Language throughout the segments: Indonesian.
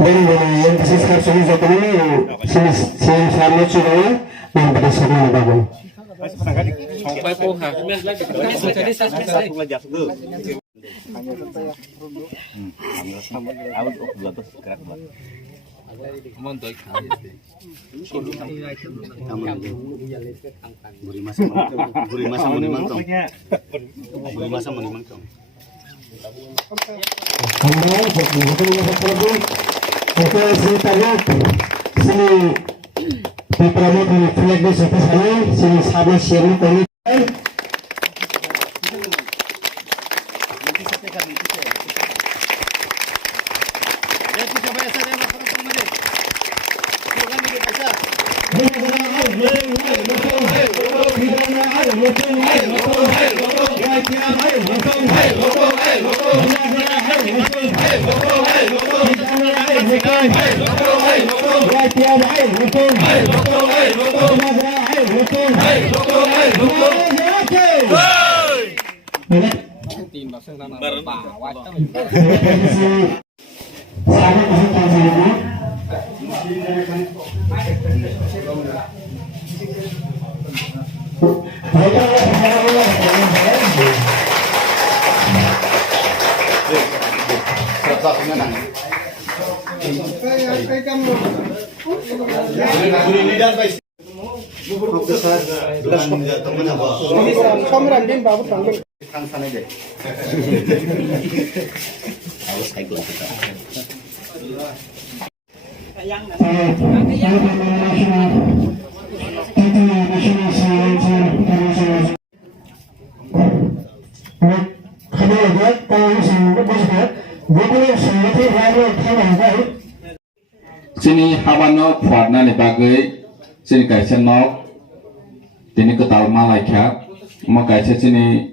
dan yang disisir sini satu ini sini sama juga yang berdasarkan Rambabu. Sampai poha. Jadi saya sini Tipra di flag di sebelah sana, sini sama siang ini. Sini Habano Purna ni bagai sini kaisa nok ini Kwtal Malaysia mau kaisa sini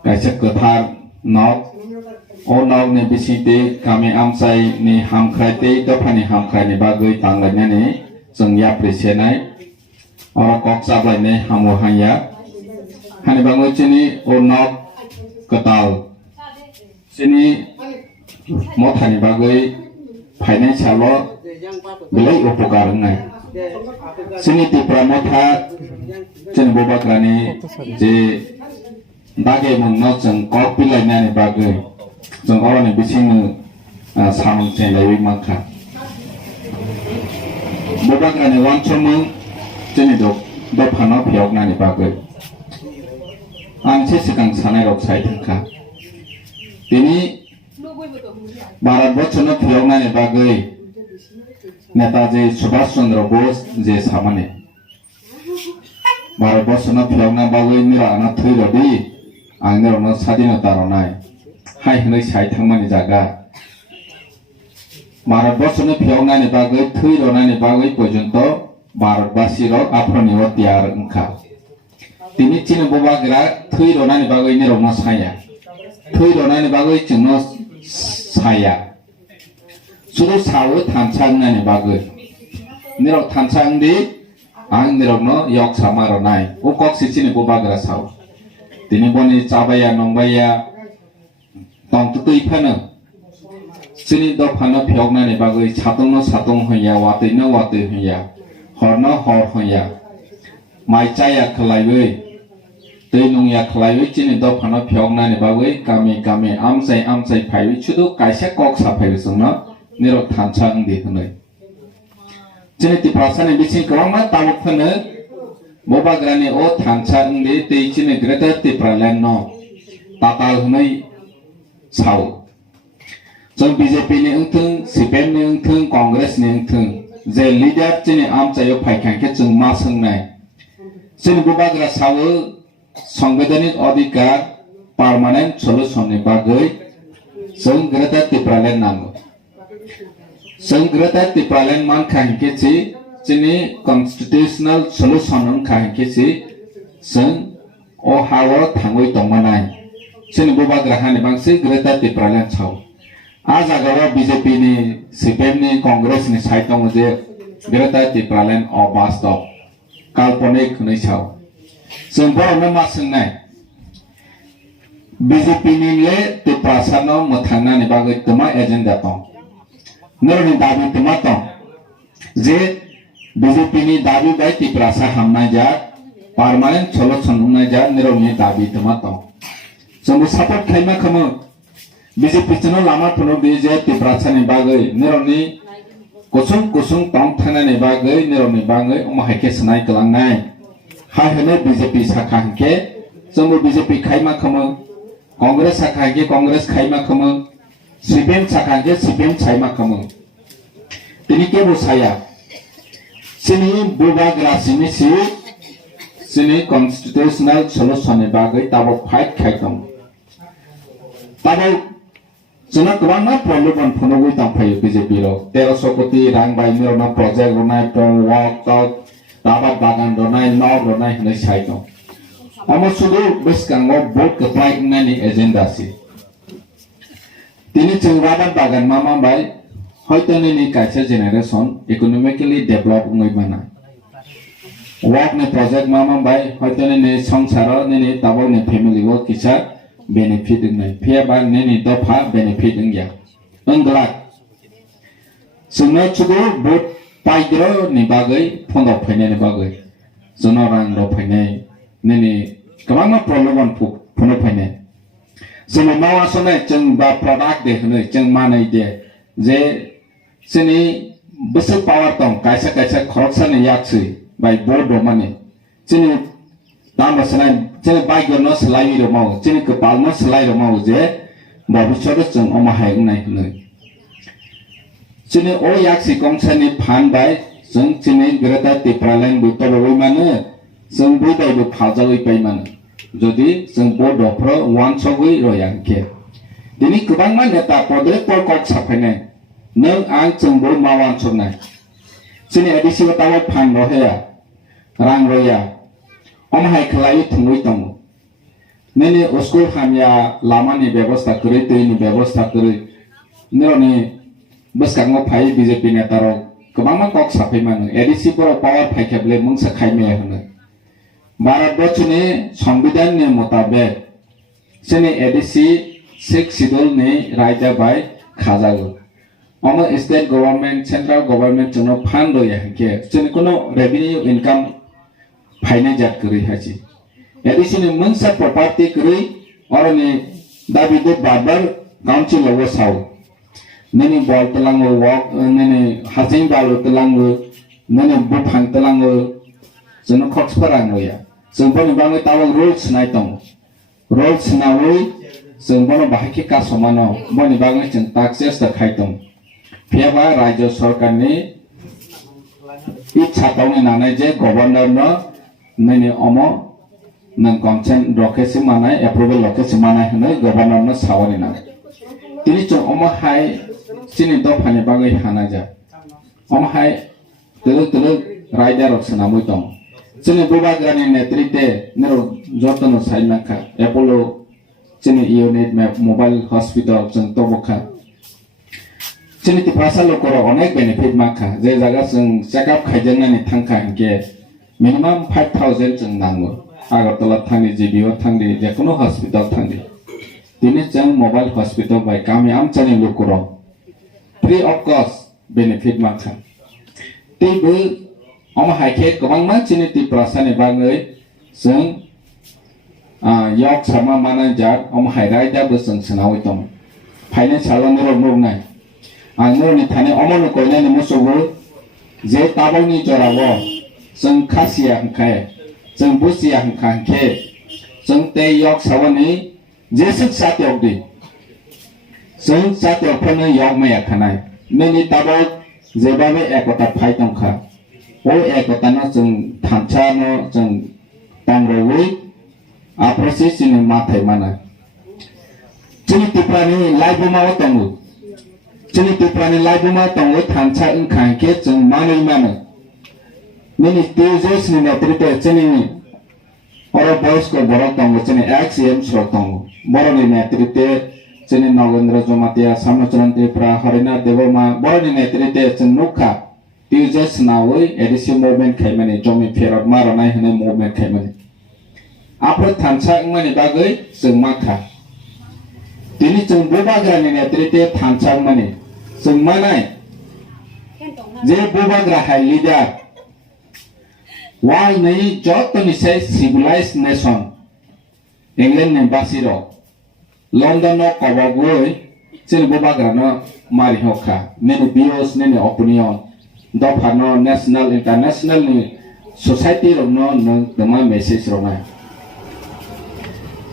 kaisa Kwtal nok o nok ni bisite kami Amchaio ni hamkrai te dopani hamkrai ni bagai tangganya ni sengya presidenai orang kok sabai ni hamu hanya hani bangun sini o nok Kwtal sini Mothani bagai financial belai upukar ngai sini Tipra Motha jen bobak rani je bagai mengno jeng KOKPIN lainnya ni bagai jeng orang ni bising samang jen lewi maka bobak rani wancomeng jeni dok phano Phiyokgui ni bagai angse sekang sanai rok sai thangka ini Barat Botswana Phiyokgui ni bagai Netaji Subhash Chandra Bose je samane Barat Botswana Phiyokgui bagai nira na thui rodi angner no sadinata ronai hai hnai sai thangmani jaga Barat Botswana Phiyokgui ni bagai thui ronai ni bagai porjonto Bharatbasi rok aproni o tiar engka tini chini bobagra thui ronai ni bagai nira no saya thui ronai ni bagai chingno saya sudah sawo tancang nani bagus, nirok tancang di, ang nirok no yok sama ronai, ukok sisi ni bubagra sawo, tini boni cabaya nongbaya, tong tutui pena, sini do pano Phiyokgui nani bagus, satung no satung hoya, wati no wati hoya, hor no hor hoya, mai caya kelaiwe, tei nung ya kelaiwe sini do pano Phiyokgui nani bagus, kami Amchaio paiwe, cudu kaisa kok sapai sungno. Nirok tancang di henai. Jadi perasaan bising kerana tahu kena, boba grani o tancang di tei cini greta Tipra leno, tatal henai saw. So BJP ni untung, CEM ni untung, Kongres ni untung. Je leader cini Amchaio paikan ke cung masang nai. Cini boba gra saw, संवैधानिक अधिकार permanent solution ni bagai, sung greta Tipra leno. Sengreta Tipra man kahingkeci, cini constitutional solution kahingkeci, seng o hawa thangoi tongmanai, cini boba grahani bangsi Greta Tipra chau. Azagawa BJP ni, CEM ni, Kongres ni saitong je Greta Tipra o bastop, kalponik ni chau. Semboro nama sengai. BJP ni le Tipra sano Mothani ni bagai tema agenda tong. nironi dabi tomato je BJP ni dabi bai Tipra sa hamna ja permanent solution humna ja nironi dabi tomato जोंबो support खायमा खमो BJP चनो लामा फनो जे Tipra sa ni bagai nironi kusung tong thanani bagai nironi bagai oma haike sanai kelangnai hai hene BJP sakha hangke जोंबो BJP खायमा खमो Congress sakha hangke Congress खायमा खमो CEM sakha hangke CEM खायमा खमो tini ke bo saya sini bubagra sini constitutional solution ni bagai tabo fight khaitong tabo जोंना गोबां मा प्रब्लेम फनोगै तांफायो BJP रो 1300 कोटी रां बायनो ना प्रोजेक्ट रनाय वर्क आबाद बागान रनाय न रनाय हनै साइदो अमो सुदु बेसकांगो बोर्ड कप्लाइ नानि एजेंडा सि तिनि जों आबाद बागान मा बाय हयतो नि काइसे जेनेरेशन इकोनॉमिकली डेभलप ngै बाना वर्क ने प्रोजेक्ट मा बाय हयतो नि संसार नि ताबो नि फैमिली वो किसा benefit ngai phia ba ne ni to pha benefit ngya englak sungna chugo bot paidro ni bagai phondo phaine ni bagai jono rang ro phaine ne ni kabama problem on phono phaine jono mawa sone jeng ba product de hne jeng manai de je sini besar power tong kaisa khoroksa ni yaksui bai board do mane sini tamba sanai chene bike no slide ro mau chene kapal no slide ro mau je bhabishya ro jeng oma hai nai hnai chene o yaksi kongchani phan bai jeng chene greta Tipra len bu to boi mane jeng bu dai bu phajai pai mane jodi jeng board ofro one chogui ro yangke dini kubang ma neta podre por kok saphaine nang ang jeng bu mawan chonai chene adisi tawa phan ro heya rang ro ya om hai khlai thungui tong nene school hamya lama ni ব্যবস্থা করে tei ni ব্যবস্থা করে nironi beskango phai BJP netaro kobangma kok saphai manu ADC poro power phai kheble mungsa khaime hone bharatborshni সংবিধান ni motabek sene ADC 6 schedule ni raida bai khajago omo state government central government jono fund roya hake sene kono revenue income फाइने जात करी हाची एडिशनल मनसा प्रॉपर्टी करी और ने दाबी दे बाबर काउंसिल लवो साव नने बॉल तलांगो वॉक नने हासिंग बाल तलांगो नने बुफांग तलांगो जनो खक्स परांगो या जोंबोनि बाङै तावं रुल्स नाय दं रुल्स नावै जोंबोनो बाहायके का समानो बनि बाङै जों टैक्सेस दा खायदं फेबा राज्य सरकारनि इच्छा दंनि नानै जे गवर्नर न nene omo nang consent rokesi manai approval rokesi manai hne governor no sawani na tini cho omo hai chini do phane bagai hana ja omo hai telu rider rok sanamui tong chini bubagrani netritwe nero jotono sainaka apollo chini unit map mobile hospital jeng tobokha chini Tipra lokoro onek benefit makha je jaga jeng check up khaijanani thangkha hingke minimum 5,000 jeng nango agartala thangni GBO thangni jekono hospital thangni tini jeng mobile hospital bai kami amchani lokoro free of cost benefit makha tibu oma haike gobangma chini Tipra ni bagai jeng yok sama manager oma hairai da beseng senawi tong financial nero nai angro ni thane omo no koine ni musugo je taboni jorawo जों खासिया हंखाय जों बुसिया हंखांखे जों ते yok sawani jesuk satyok di जों satyok phane yok maya khanai neni tabo jebabe ekota phai tongkha o ekota no जों thancha no जों tangroi apresi sini mathai mana chini Tipra ni laibuma tongu chini Tipra ni laibuma tongu thancha ingkhangke जों manai mana nini tejas ni netrite chini oro boys ko borok tongo chini CEM sro tongo borok ni netrite chini Nagendra Jamatia Samachran Tipra Harina Devama borok ni netrite chini Rwkha tejas nawoi edisi movement khaimani jomi pherot maranai hne movement khaimani apro thancha ngmani bagai जों makha tini जों bubagrani netrite thancha ngmani जों manai जे बुबाग्रा हाय लिडार वाल नै जतनि से civilise nation England ने बासिरो लंदन no kobogui चिन बुबाग्रा no मारि होखा नेनि बियोस नेनि ओपिनियन दफानो नेशनल इंटरनेशनल नि सोसाइटी रनो नों दमा मेसेज रना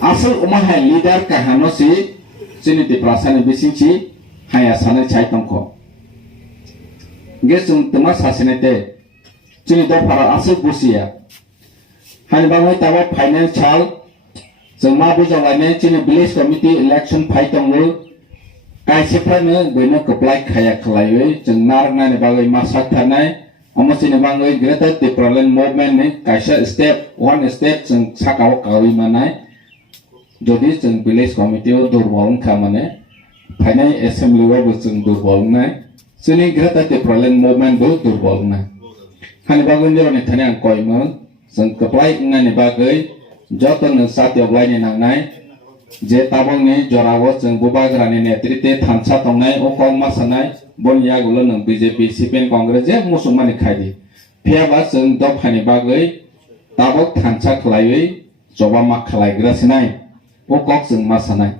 आसल उमाहाय लिडार काहानो सि चिनि तिप्रासानि बिसिंची हाया सानै चाइतंखो गेसुं तमा सासेनेते चिनि दफारा आसल बुसिया हानि बाङै तावा फाइनान्शियल जों मा बुजावलायने चिनि विलेज कमिटी इलेक्शन फाइतंगु काइसेफ्रानो गयनो कप्लाय खाया खलायै जों नारनानि बागै मासाक थानाय अमसिनि बागै ग्रेटर त्रिपुरालेण्ड मुभमेन्ट नि काइसा स्टेप वन स्टेप जों साकाव कावै मानाय जदि जों विलेज कमिटीआव दुर्बल खामाने फाइनाल एसेम्बलिआव जों दुर्बल नाय जोंनि ग्रेटर त्रिपुरालेण्ड मुभमेन्ट बो दुर्बल नाय हानि बागै निरनि थाने आं कयमो जों कप्लाय नानि बागै जतन सात्यवलायनि नांनाय जे ताबंनि जरावो जों बुबाग्रानि नेतृत्वे थानसा तंनाय अकं मासानाय बनिया गुलो नों बीजेपी सीपीएम कांग्रेस जे मुसलमानि खायदि फेयाबा जों दफानि बागै ताबक थानसा खलायै जबा मा खलायग्रासिनाय अकक जों मासानाय